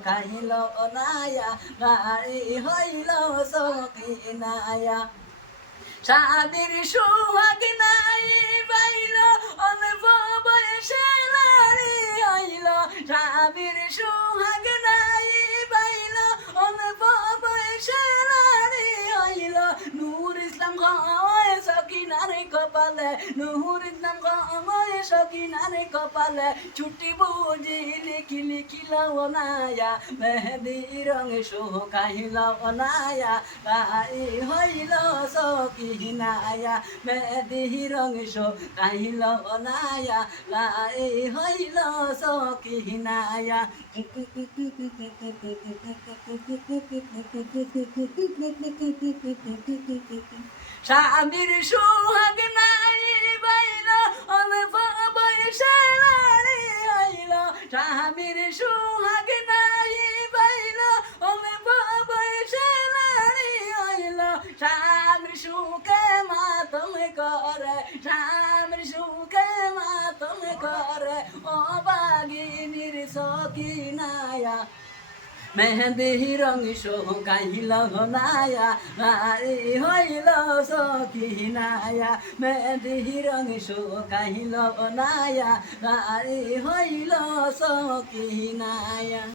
শোকাইল নায়া গাড়ি হইল সকিনায়া শাদির সুহাগ নাই পাইল অল্প বয়সে নারী হইল শাদির সুহাগ নাই পাইল অল্প বয়সে নারী হইল নূর ইসলাম গয় সকিনার কপালে নূর ইসলাম গয় সকিনার কপালে ছুটি বুঝি লিখি লিখিল নায়া মেহেদি রং শোকাইল নায়া গাই হইল সকিনায়া মেহেদি রং শোকাইল নায়া গাই হইল সকিনায়া স্বামীর সুহাগ নাই পাইল অল্প বয়সে নারী হইল স্বামীর সুহাগ নাই পাইল অল্প বয়সে নারী হইল স্বামীর সুখে মাতম করে স্বামীর সুখে মাতম করে ও বাগিনীর সকিনায়া মেহেদি রং শোকাইল নায়া গাই হইল সকিনায়া মেহেদি রং শোকাইল নায়া গাই হইল সকিনায়া।